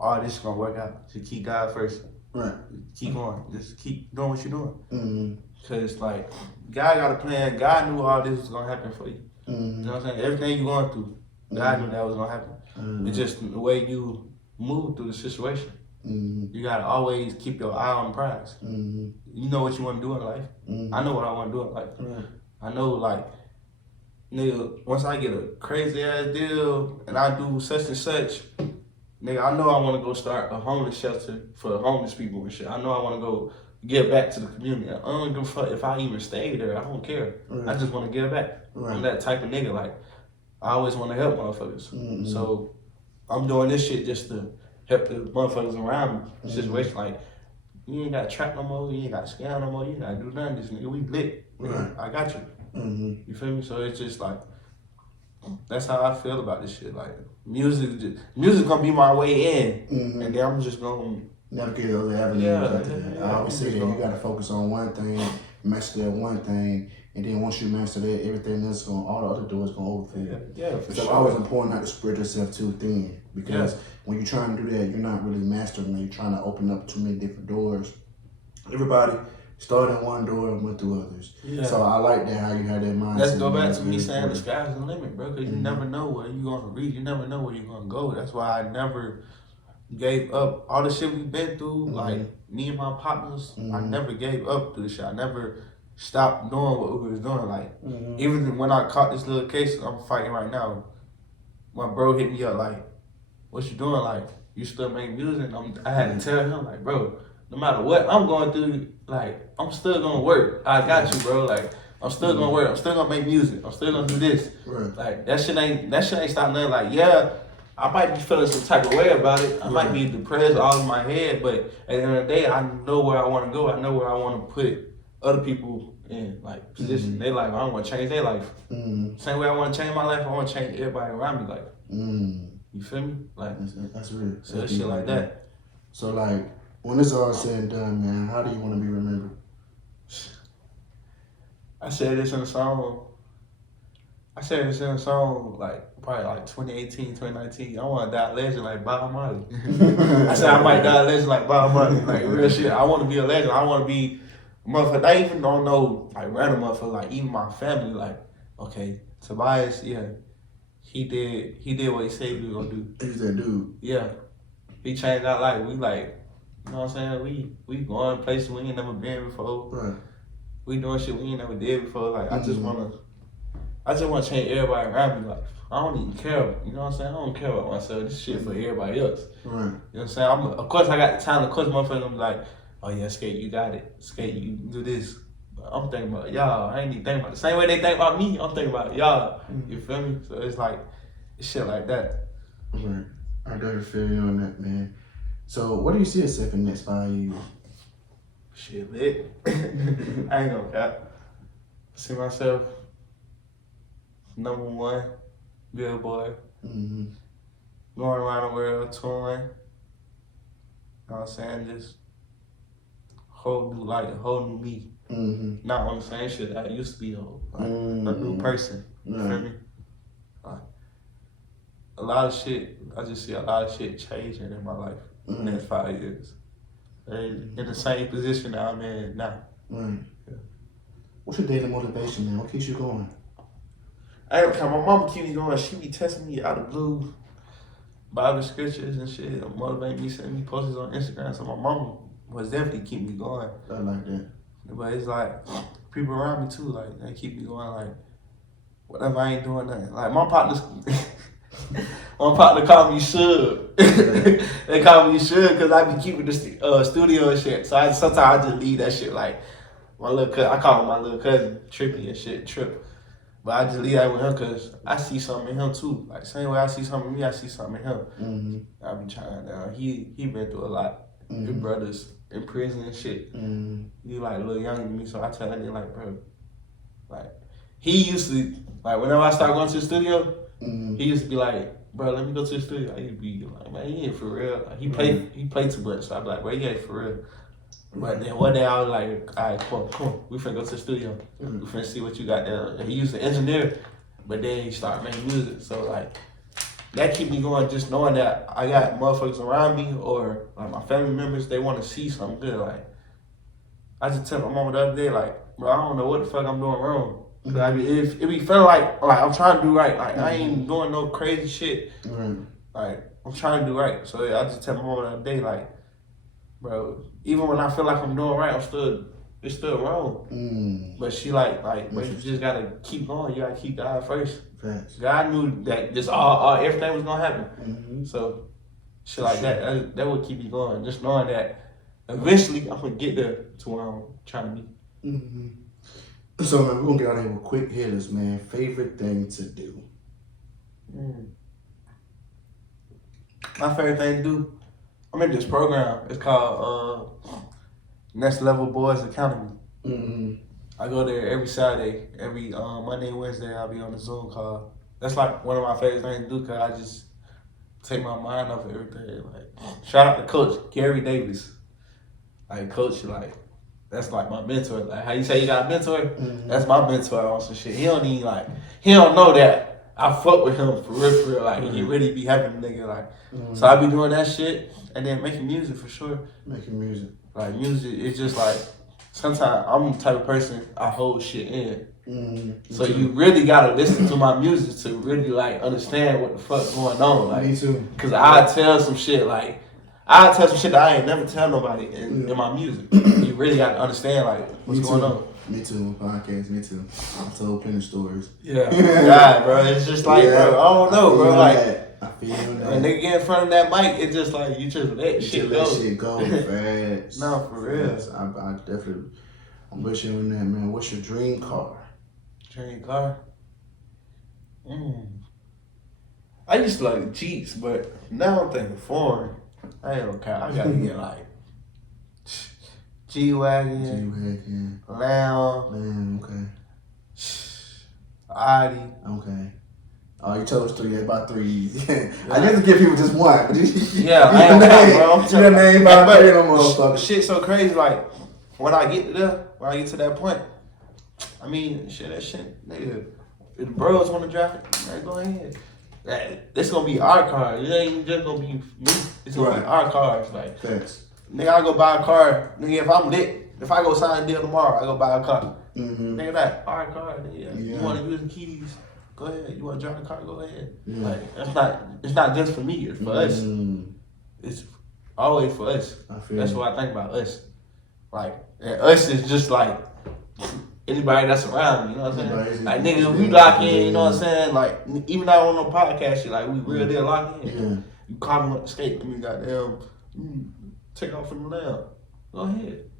All this is gonna work out. Just keep God first. Right. Keep going. Just keep doing what you're doing. Cause like, God got a plan. God knew all this was gonna happen for you. You know what I'm saying? Everything you're going through, God knew that was gonna happen. It's just the way you move through the situation. You gotta always keep your eye on the prize. You know what you want to do in life. I know what I want to do in life. I know, like, nigga, once I get a crazy ass deal and I do such and such, nigga, I know I want to go start a homeless shelter for homeless people and shit. I know I want to go give back to the community. I don't give a fuck if I even stay there. I don't care. I just want to give back. I'm that type of nigga. Like, I always want to help motherfuckers. So I'm doing this shit just to help the motherfuckers around me. Situation like, you ain't got to trap no more. You ain't got to scam no more. You ain't got to do nothing. This nigga, we lit. I got you. You feel me? So it's just like, that's how I feel about this shit. Like, music gonna be my way in, and then I'm just gonna navigate those avenues. I always say that you gotta focus on one thing, master that one thing, and then once you master that, everything else all the other doors gonna open. Yeah, for so sure. It's always important not to spread yourself too thin because when you're trying to do that, you're not really mastering it. You're trying to open up too many different doors. Everybody started in one door and went through others. So I like that how you had that mindset. Let's go back to me saying the sky's the limit, bro, because you never know where you're going to reach. You never know where you're going to go. That's why I never gave up. All the shit we've been through, like me and my partners, I never gave up through the shit. I never stopped doing what we was doing. Like, even when I caught this little case I'm fighting right now, my bro hit me up like, what you doing? Like, you still make music? I had to tell him, like, bro, no matter what I'm going through, like, I'm still gonna work. I got you, bro. Like, I'm still gonna work. I'm still gonna make music. I'm still gonna do this. Like, that shit ain't stop nothing. Like, yeah, I might be feeling some type of way about it. I might be depressed all in my head, but at the end of the day, I know where I want to go. I know where I want to put other people in, like, position. Their life. I want to change their life. Same way I want to change my life, I want to change everybody around me life. You feel me? Like, that's real. So that's shit like that. So, like, when it's all said and done, man, how do you want to be remembered? I said this in a song, like, probably like 2018, 2019. I want to die a legend like Bob Marley. I said I might die a legend like Bob Marley. Like, real shit. I want to be a legend. I want to be a motherfucker. I even don't know, like, random motherfucker, like, even my family, like, okay, Tobias, yeah, he did what he said he was going to do. He's that dude. Yeah. He changed our life. We, like, you know what I'm saying? We going places we ain't never been before. Right. We doing shit we ain't never did before. Like, I just wanna change everybody around me. Like, I don't even care. You know what I'm saying? I don't care about myself. This shit for everybody else. Right. You know what I'm saying? Of course, I got the talent. Of course, motherfuckers gonna be like, oh yeah, Skate, you got it. Skate, you do this. But I'm thinking about y'all. I ain't even thinking about the same way they think about me. I'm thinking about y'all. You feel me? So it's like, it's shit like that. Right. I definitely feel you on that, man. So, what do you see yourself in the next 5 years? Shit lit. I ain't gonna cap. See myself #1 Billboard. Going around the world touring. You know what I'm saying? Just whole new life, a whole new me. Not on the same shit that I used to be on. Like a new person. You feel me? Like, a lot of shit, I just see a lot of shit changing in my life in the next 5 years. In the same position that I'm in now. Right. Yeah. What's your daily motivation, man? What keeps you going? I ain't gonna my mama keep me going. She be testing me out of blue, Bible scriptures and shit, motivating me, sending me posts on Instagram. So my mama was definitely keep me going. I like that. But it's like people around me too, like they keep me going. Like whatever, I ain't doing nothing. Like my partner call me Suge. They call me Suge because I be keeping the studio and shit. So sometimes I just leave that shit like my little cousin. I call him my little cousin Trippy and shit, Trip. But I just leave that with him because I see something in him too. Like same way I see something in me, I see something in him. I be trying down. He been through a lot. His brothers in prison and shit. He like a little younger than me, so I tell that nigga like, bro, like he used to like whenever I start going to the studio, he used to be like, bro, let me go to the studio. I used to be like, man, he ain't for real. Like, he played too much. So I be like, bro, he ain't for real. But then one day I was like, all right, come on, we finna go to the studio. We finna see what you got there. And he used to engineer, but then he started making music. So like, that keep me going just knowing that I got motherfuckers around me or like my family members, they want to see something good. Like, I just tell my mama the other day, like, bro, I don't know what the fuck I'm doing wrong. Cause it be feeling like I'm trying to do right. Like, I ain't doing no crazy shit. Like, I'm trying to do right. So I just tell my mama the other day, like, bro, even when I feel like I'm doing right, it's still wrong. But she like, bro, you just gotta keep going. You gotta keep God first. God knew that this everything was gonna happen. So shit like that would keep me going. Just knowing that eventually I'm gonna get there to where I'm trying to be. So man, we're gonna get out of here with quick hitters, man. Favorite thing to do? My favorite thing to do, I'm in this program. It's called Next Level Boys Academy. I go there every Saturday, every Monday and Wednesday. I'll be on the Zoom call. That's like one of my favorite things to do because I just take my mind off of everything. Like, shout out to Coach Gary Davis. Like, Coach, like, that's like my mentor. Like, how you say you got a mentor? That's my mentor on some shit. He don't know that I fuck with him for real. Like, he really be having a nigga. Like, so I be doing that shit and then making music for sure. Making music. Like, music, it's just like, sometimes I'm the type of person I hold shit in. So you really gotta listen to my music to really like understand what the fuck going on. Like, me too. Cause I tell some shit that I ain't never tell nobody in my music. You really gotta understand like what's going on. Me too. Podcast. Me too. I've told plenty of stories. Yeah. God, bro. It's just like, bro. I don't know, bro. Like. I feel that. When they get in front of that mic, it's just like you just let shit go. Let shit go fast. No, for real. I definitely, I'm with you on that, man. What's your dream car? Dream car? I used to like Jeeps, but now I'm thinking foreign. I ain't okay. I gotta get like G-Wagon, G-Wagon. Lamb, Man, okay. Audi. Okay. Oh, you chose 3. That's about 3. I didn't give people just one. But Yeah, I ain't okay, bro. You done named about 3 of them motherfuckers. Shit so crazy, like, when I get to that point, I mean, that shit, nigga, if the bros want to drive it, man, go ahead. This gonna be our car. It ain't just gonna be me. It's gonna be our cars. Like, Thanks. nigga, I go buy a car. Nigga, if I'm lit, if I go sign a deal tomorrow, I go buy a car. Mm-hmm. Nigga, that our car. Nigga. Yeah. You want to use the keys? Go ahead. You want to drive the car? Go ahead. Yeah. Like, it's not just for me. It's for us. It's always for us. That's what I think about us. Like, and us is just like anybody that's around me, you know what I'm saying? Like, nigga, we lock in, you know what I'm saying? Like, even though on no podcast shit, like, we real deal lock in. Yeah. You call me up the skate, I mean, goddamn, take off from the lamb. Go ahead.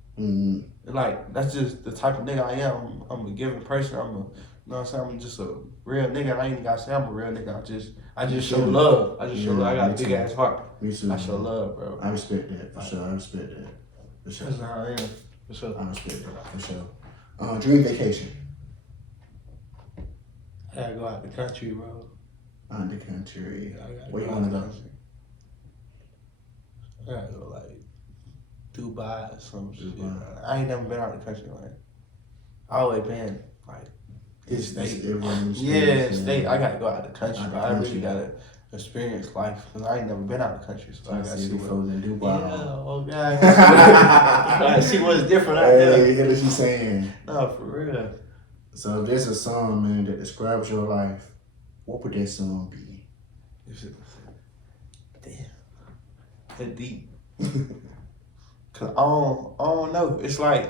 Like, that's just the type of nigga I am. I'm a giving person. You know what I'm saying? I'm just a real nigga. I ain't even gotta say I'm a real nigga. I just show love. I just show love. I got a big ass heart. Me too. I show love, bro. I respect that, for sure. I respect that. For sure. That's how I am. For sure. I respect that, for sure. Dream vacation. I gotta go out the country, bro. Out the country. Yeah, Where you wanna go? I gotta go like Dubai or some shit. Dubai. I ain't never been out the country. Like, I always been like state. Yeah, state. I gotta go out the country. I really gotta experience life because I ain't never been out the country. So I gotta see what. In Dubai. Yeah, oh god. I gotta see what's different out there. Hey, hear what she's saying. No, for real. So if there's a song, man, that describes your life, what would that song be? Damn. That deep. Cause I don't know. It's like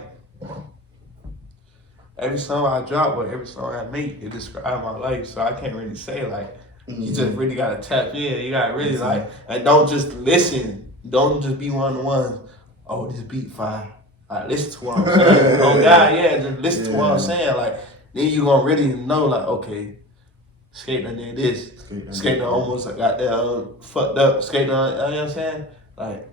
every song I drop or every song I make, it describes my life. So I can't really say like you just really gotta tap in. You gotta really like and don't just listen. Don't just be one of the ones. Oh, this beat fire. Like listen to what I'm saying. Oh God, yeah, just listen to what I'm saying. Like then you gonna really know like okay, Skate done did this. Skate done almost got that fucked up. Skate done, you know what I'm saying? Like.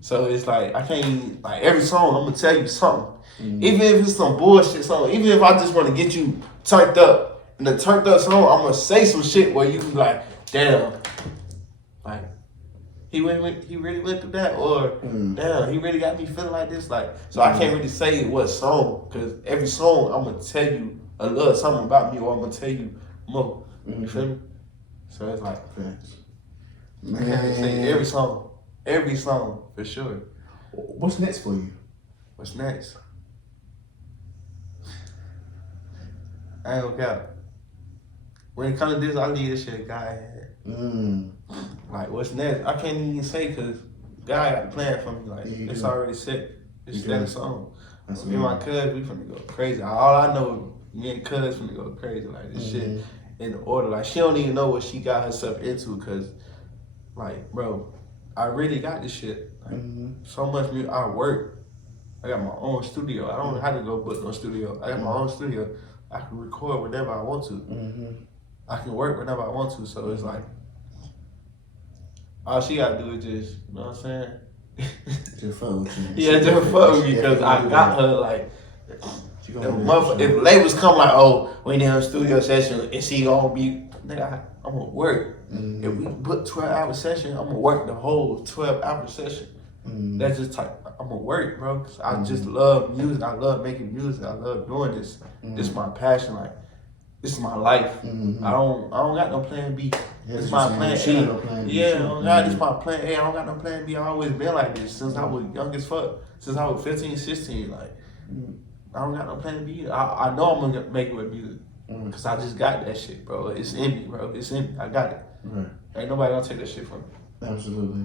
So it's like I can't like every song I'm gonna tell you something. Even if it's some bullshit song, even if I just wanna get you turned up in the turned up song, I'm gonna say some shit where you can be like, damn, like he really went through that, or damn, he really got me feeling like this. Like so I can't really say what song, cause every song I'm gonna tell you a little something about me or I'm gonna tell you more. You feel me? So it's like I can't say every song. Every song, for sure. What's next for you? What's next? I ain't gonna cap. When it comes to this, I leave this shit guy. Like, what's next? I can't even say because God got a plan for me. Like, it's already set. It's set in song. Me and my cuz, we finna go crazy. All I know, me and cuz finna go crazy. Like, this shit in order. Like, she don't even know what she got herself into because, like, bro, I really got this shit. Like, so much music. I work. I got my own studio. I don't have to go book no studio. I got my own studio. I can record whenever I want to. I can work whenever I want to. So it's like, all she gotta do is just, you know what I'm saying? Just fuck with you. Yeah, just fuck with me because I got her like. If labels come like, oh, we need a studio session, and she gonna be, nigga, I'm gonna work. If we book 12-hour session, I'm gonna work the whole 12-hour session. That's just type, I'm gonna work, bro. Cause I just love music. I love making music. I love doing this. This is my passion. Like, this is my life. I don't got no plan B. This is my plan A. Yeah, oh God, this is my plan A. I don't got no plan B. I always been like this since I was young as fuck. Since I was 15, 16. Like, I don't got no plan B. I know I'm gonna make it with music. Cause I just got that shit, bro. It's in me, bro. It's in me. I got it. Ain't nobody gonna take that shit from me. Absolutely.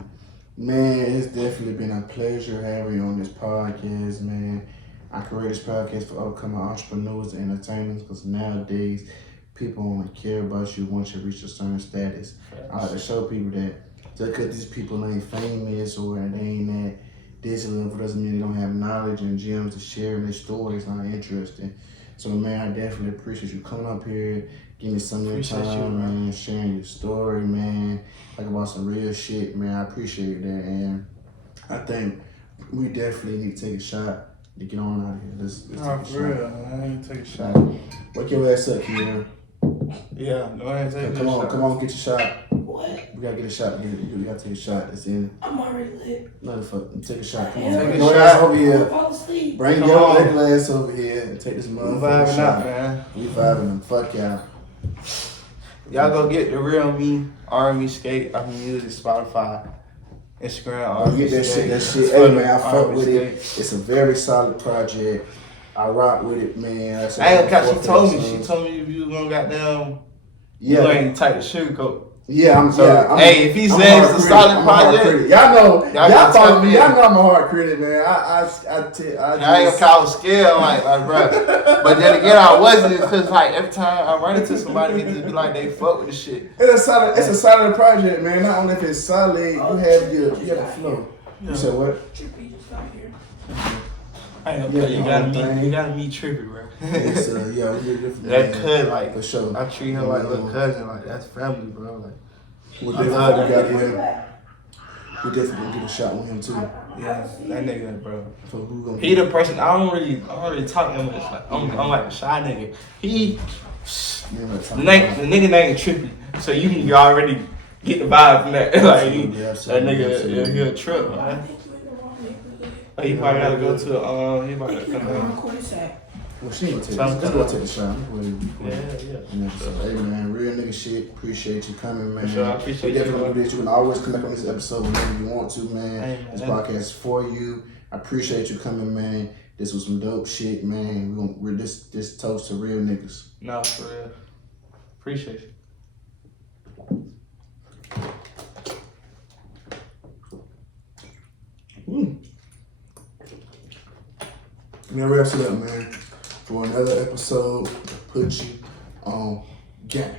Man, it's definitely been a pleasure having you on this podcast, man. I created this podcast for upcoming entrepreneurs and entertainers because nowadays people only care about you once you reach a certain status. I like to show people that just because these people ain't famous or they ain't that this level doesn't mean they don't have knowledge and gems to share and their stories not interesting. So man, I definitely appreciate you coming up here, Give me some of your Appreciate time, you, man. Sharing your story, man. Talking about some real shit, man. I appreciate that, and I think we definitely need to take a shot to get on out of here. Let's take Nah, a for shot. real, man. Take a shot. Wake your ass up, Kiara. Yeah, go ahead and take a Come on, shot. come on, get your shot. What? We gotta get a shot. We gotta take a shot. It's in. I'm already lit. No, the fuck. Take a shot. Come on. Take Bring a your shot. ass over I here. fall asleep. Bring Come your on. ugly ass over here and take this We motherfucking vibing shot. out, man. We vibing them. Fuck y'all. Y'all go get the Real Me, RME Skate. I can use it, Spotify, Instagram, Oh, RME get that Skate. shit. That shit. For Hey the man, I fuck RME with Skate. it. It's a very solid project. I rock with it, man. I ain't gonna catch. She told me if you was gonna goddamn, you Yeah, ain't type of sugarcoat. yeah. I'm. So, Yeah. I'm, hey, if he I'm says hard it's a critic. solid I'm a hard project, critic. Y'all know. y'all Y'all can follow tap me. in. Y'all know I'm a hard critic, man. I ain't gonna call scale like bro. But then again, I wasn't because like every time I run into somebody, it just be like they fuck with the shit. It's a solid. It's a solid project, man. Not only if it's solid, you have the flow. You said what? Trippy just got here. I ain't Yeah, gonna you you gotta meet Trippy, bro. It's yeah, we did different. That man. could like For sure. I treat her like little cousin, like that's family, bro. Like What I different love we that got here? We definitely gonna get a shot with him too. yeah, that nigga, bro. So who gonna? He the person I don't really talk that much. Like I'm like a shy nigga. He the nigga named Trippy, so you can already get the vibe from that. Like that nigga, he a trip, I man. think you in the wrong neighborhood. Like, he probably gotta go to he I probably think you gotta in the come wrong down. corner sack. Well, she ain't gonna take. Some Let's go take a shot. Yeah. So, hey man, real nigga shit. Appreciate you coming, man. For sure, I appreciate we definitely you, gonna do this. You can always come back on this episode whenever you want to, man. Hey, man. This podcast is for you. I appreciate you coming, man. This was some dope shit, man. We're this toast to real niggas. No, for real. Appreciate you. And that wraps it up, man. For another episode, put you on game.